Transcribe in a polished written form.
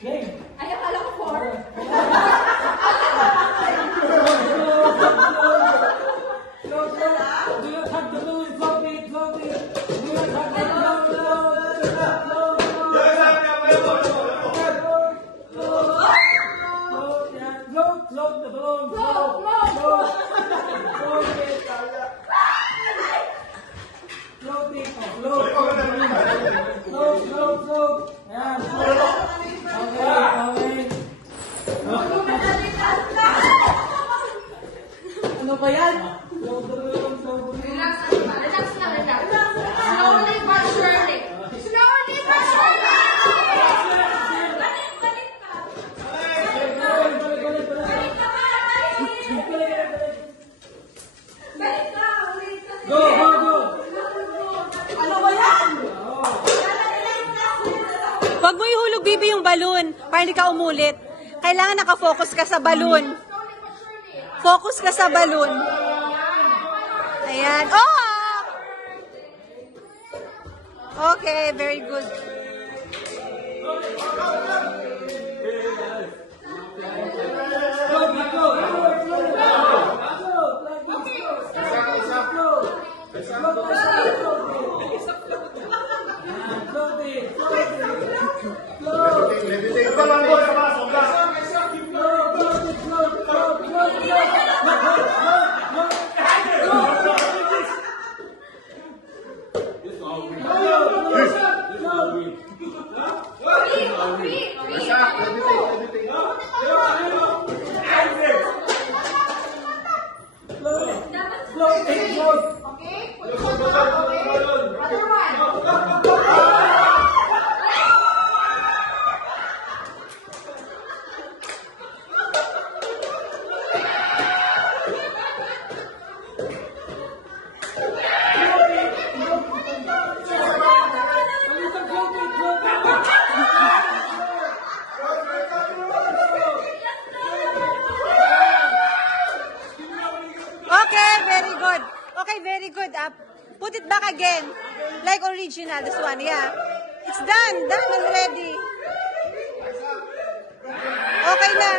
Ay, akala ko 4. Do not hug the balloon, float it, float it. Do not hug the balloon, float the balloon, float it, float. Yan. Okay. Ano ba yan? Float the balloon, float the balloon. Relax na, relax. Slowly but surely. Slowly but surely. Balik ka. Balik ka. Go, go, go. Ano ba yan? Huwag mo ihulog, Bibi, yung balloon para hindi ka umulit. Kailangan nakafocus ka sa balloon. Focus ka sa balloon. Ayan. Oh! Okay, very good. Okay, very good. Put it back again. Like original, this one, yeah. It's done already. Okay na.